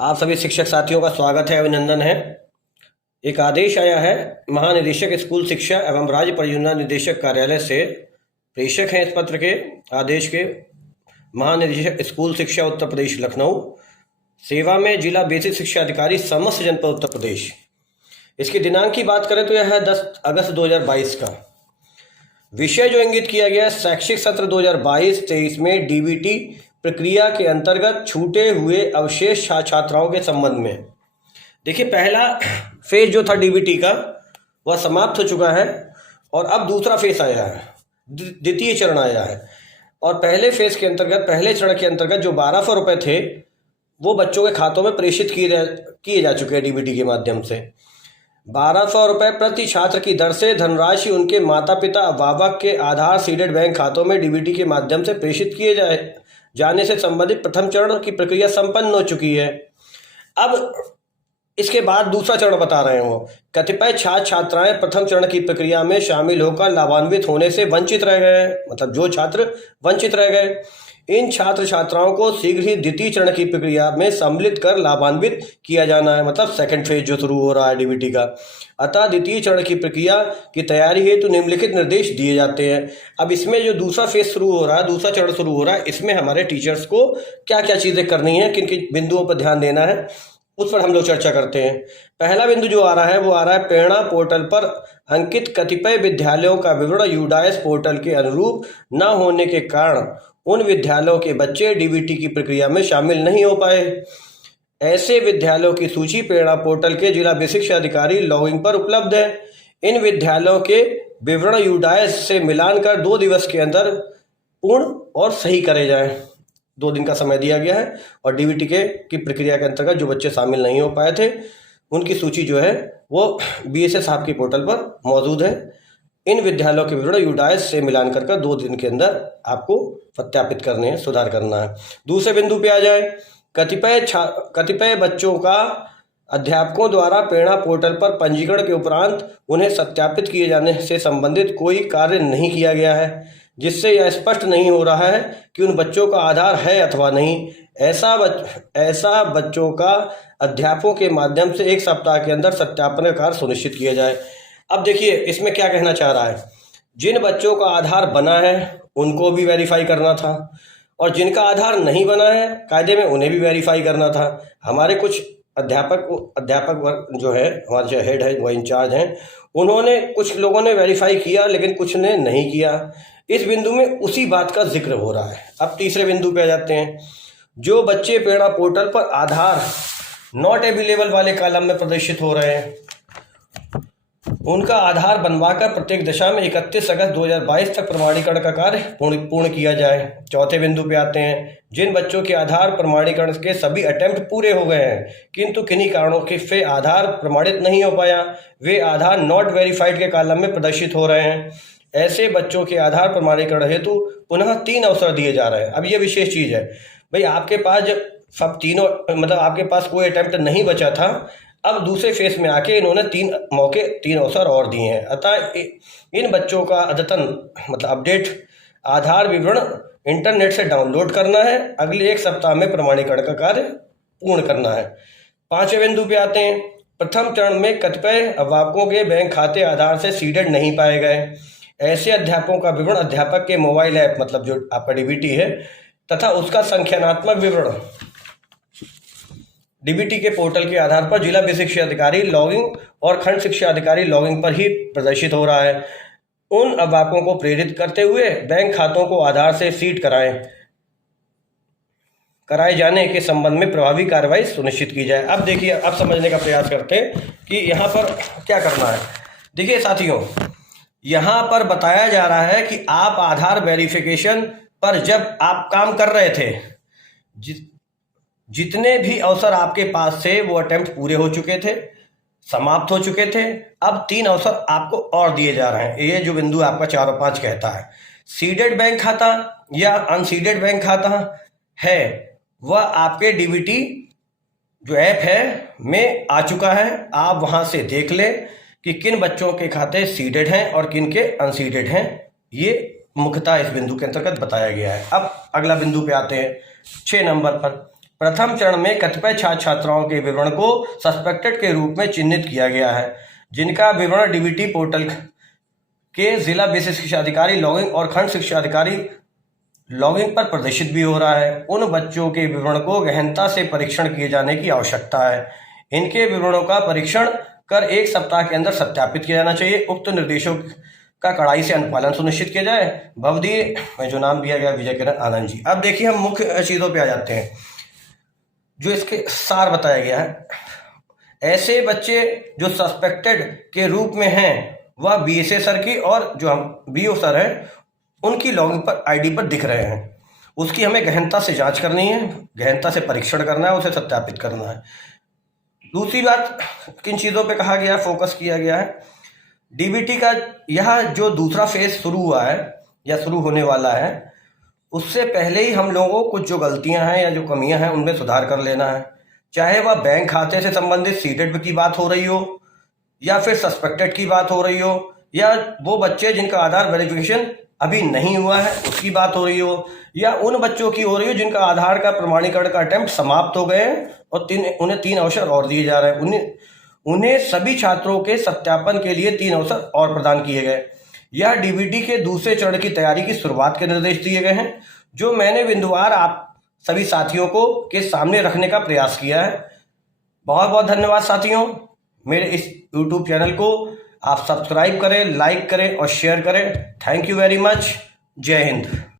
आप सभी शिक्षक साथियों का स्वागत है, अभिनंदन है। एक आदेश आया है महानिदेशक स्कूल शिक्षा एवं राज्य परियोजना निदेशक कार्यालय से। प्रेषक हैं इस पत्र के आदेश के महानिदेशक स्कूल शिक्षा उत्तर प्रदेश लखनऊ, सेवा में जिला बेसिक शिक्षा अधिकारी समस्त जनपद उत्तर प्रदेश। इसकी दिनांक की बात करें तो यह है 10 अगस्त 2022 का। विषय जो इंगित किया गया है, शैक्षिक सत्र 2022-23 में डीबीटी प्रक्रिया के अंतर्गत छूटे हुए अवशेष छात्राओं के संबंध में। देखिए, पहला फेज जो था डीबीटी का वह समाप्त हो चुका है और अब दूसरा फेज आया है, द्वितीय चरण आया है। और पहले फेज के अंतर्गत, पहले चरण के अंतर्गत जो 1200 रुपये थे वो बच्चों के खातों में प्रेषित किए जा चुके हैं डीबीटी के माध्यम से। 1200 रुपये प्रति छात्र की दर से धनराशि उनके माता पिता अभिभावक के आधार सीडेड बैंक खातों में डीबीटी के माध्यम से प्रेषित किए जाने से संबंधित प्रथम चरण की प्रक्रिया संपन्न हो चुकी है। अब इसके बाद दूसरा चरण बता रहे हो। कतिपय छात्र छात्राएं प्रथम चरण की प्रक्रिया में शामिल होकर लाभान्वित होने से वंचित रह गए, मतलब जो छात्र वंचित रह गए, इन छात्र छात्राओं को शीघ्र ही द्वितीय चरण की प्रक्रिया में सम्मिलित कर लाभान्वित किया जाना है, मतलब सेकंड फेज जो शुरू हो रहा है डीबीटी का। अतः द्वितीय चरण की प्रक्रिया की तैयारी हेतु निम्नलिखित निर्देश दिए जाते हैं। अब इसमें जो दूसरा फेज शुरू हो रहा है, दूसरा चरण शुरू हो रहा है, इसमें हमारे टीचर्स को क्या क्या चीज़ें करनी है, किन किन बिंदुओं पर ध्यान देना है, उस पर हम लोग चर्चा करते हैं। पहला बिंदु जो आ रहा है वो आ रहा है प्रेरणा पोर्टल पर अंकित कतिपय विद्यालयों का विवरण यूडाइस पोर्टल के अनुरूप न होने के कारण उन विद्यालयों के बच्चे डीबीटी की प्रक्रिया में शामिल नहीं हो पाए। ऐसे विद्यालयों की सूची प्रेरणा पोर्टल के जिला बेसिक शिक्षा अधिकारी लॉगिंग पर उपलब्ध है। इन विद्यालयों के विवरण यूडाइस से मिलान कर 2 दिवस के अंदर पूर्ण और सही करे जाएं। 2 दिन का समय दिया गया है और डीबीटी की प्रक्रिया के अंतर्गत जो बच्चे शामिल नहीं हो पाए थे उनकी सूची जो है वो बीएसए साहब की पोर्टल पर मौजूद है। इन विद्यालयों के विवरण यूडाइस से मिलान कर 2 दिन के अंदर आपको सत्यापित करने हैं, सुधार करना है। दूसरे बिंदु पे आ जाए। कतिपय बच्चों का अध्यापकों द्वारा प्रेरणा पोर्टल पर पंजीकरण के उपरांत उन्हें सत्यापित किए जाने से संबंधित कोई कार्य नहीं किया गया है, जिससे यह स्पष्ट नहीं हो रहा है कि उन बच्चों का आधार है अथवा नहीं। ऐसा बच्चों का अध्यापकों के माध्यम से 1 सप्ताह के अंदर सत्यापन का कार्य सुनिश्चित किया जाए। अब देखिए, इसमें क्या कहना चाह रहा है, जिन बच्चों का आधार बना है उनको भी वेरीफाई करना था और जिनका आधार नहीं बना है कायदे में उन्हें भी वेरीफाई करना था। हमारे कुछ अध्यापक जो है, हमारे जो हेड है, वो इंचार्ज हैं, उन्होंने, कुछ लोगों ने वेरीफाई किया लेकिन कुछ ने नहीं किया। इस बिंदु में उसी बात का जिक्र हो रहा है। अब तीसरे बिंदु पे आ जाते हैं। जो बच्चे प्रेरणा पोर्टल पर आधार नॉट अवेलेबल वाले कॉलम में प्रदर्शित हो रहे हैं उनका आधार बनवाकर प्रत्येक दशा में 31 अगस्त 2022 तक प्रमाणीकरण का कार्य पूर्ण किया जाए। चौथे बिंदु पे आते हैं। जिन बच्चों के आधार प्रमाणीकरण के सभी अटेम्प्ट पूरे हो गए हैं किंतु किन्हीं कारणों से आधार प्रमाणित नहीं हो पाया, वे आधार नॉट वेरीफाइड के कॉलम में प्रदर्शित हो रहे हैं। ऐसे बच्चों के आधार प्रमाणीकरण हेतु पुनः 3 अवसर दिए जा रहे हैं। अब ये विशेष चीज़ है भाई, आपके पास जब सब तीनों, मतलब आपके पास कोई अटेम्प्ट नहीं बचा था, अब दूसरे फेज में आके इन्होंने 3 अवसर और दिए हैं। अतः इन बच्चों का अद्यतन, मतलब अपडेट आधार विवरण इंटरनेट से डाउनलोड करना है, अगले 1 सप्ताह में प्रमाणीकरण का कार्य पूर्ण करना है। 5वें बिंदु पे आते हैं। प्रथम चरण में कतिपय अभिभावकों के बैंक खाते आधार से सीडेड नहीं पाए गए। ऐसे अध्यापकों का विवरण अध्यापक के मोबाइल ऐप, मतलब जो आपका डीबीटी है, तथा उसका संख्यात्मक विवरण डीबीटी के पोर्टल के आधार पर जिला बेसिक शिक्षा अधिकारी लॉगिंग और खंड शिक्षा अधिकारी लॉगिंग पर ही प्रदर्शित हो रहा है। उन अभिभावकों को प्रेरित करते हुए बैंक खातों को आधार से सीड कराए जाने के संबंध में प्रभावी कार्रवाई सुनिश्चित की जाए। अब देखिए, अब समझने का प्रयास करते हैं कि यहाँ पर क्या करना है। देखिए साथियों, यहाँ पर बताया जा रहा है कि आप आधार वेरिफिकेशन पर जब आप काम कर रहे थे, जितने भी अवसर आपके पास थे वो अटेम्प्ट पूरे हो चुके थे, समाप्त हो चुके थे। अब 3 अवसर आपको और दिए जा रहे हैं। ये जो बिंदु आपका 4 और 5 कहता है, सीडेड बैंक खाता या अनसीडेड बैंक खाता है, वह आपके डीबीटी जो ऐप है में आ चुका है। आप वहां से देख लें कि किन बच्चों के खाते सीडेड हैं और किन के अनसीडेड हैं। ये मुख्यतः इस बिंदु के अंतर्गत बताया गया है। अब अगला बिंदु पे आते हैं, 6 नंबर पर। प्रथम चरण में कतिपय छात्र छात्राओं के विवरण को सस्पेक्टेड के रूप में चिन्हित किया गया है, जिनका विवरण डीबीटी पोर्टल के जिला विशेष शिक्षा अधिकारी लॉगिंग और खंड शिक्षा अधिकारी लॉगिंग पर प्रदर्शित भी हो रहा है। उन बच्चों के विवरण को गहनता से परीक्षण किए जाने की आवश्यकता है। इनके विवरणों का परीक्षण कर 1 सप्ताह के अंदर सत्यापित किया जाना चाहिए। उक्त निर्देशों का कड़ाई से अनुपालन सुनिश्चित किया जाए। भवदीय में जो नाम दिया गया विजय किरण आनंद जी। अब देखिए हम मुख्य चीज़ों पे आ जाते हैं जो इसके सार बताया गया है। ऐसे बच्चे जो सस्पेक्टेड के रूप में हैं वह बीएसए सर की और जो हम बीओ सर हैं उनकी लॉगिंग पर आईडी पर दिख रहे हैं। उसकी हमें गहनता से जांच करनी है, गहनता से परीक्षण करना है, उसे सत्यापित करना है। दूसरी बात किन चीज़ों पे कहा गया, फोकस किया गया है, डीबीटी का यह जो दूसरा फेज शुरू हुआ है या शुरू होने वाला है, उससे पहले ही हम लोगों को कुछ जो गलतियां हैं या जो कमियां हैं उनमें सुधार कर लेना है। चाहे वह बैंक खाते से संबंधित सीटेट की बात हो रही हो या फिर सस्पेक्टेड की बात हो रही हो या वो बच्चे जिनका आधार वेरिफिकेशन अभी नहीं हुआ है उसकी बात हो रही हो या उन बच्चों की हो रही हो जिनका आधार का प्रमाणीकरण का अटेम्प्ट समाप्त हो गए हैं और उन्हें 3 अवसर और दिए जा रहे हैं। उन्हें सभी छात्रों के सत्यापन के लिए 3 अवसर और प्रदान किए गए। यह डीबीटी के दूसरे चरण की तैयारी की शुरुआत के निर्देश दिए गए हैं, जो मैंने बिंदुवार आप सभी साथियों को के सामने रखने का प्रयास किया है। बहुत बहुत धन्यवाद साथियों। मेरे इस YouTube चैनल को आप सब्सक्राइब करें, लाइक करें और शेयर करें। Thank you very much. जय हिंद।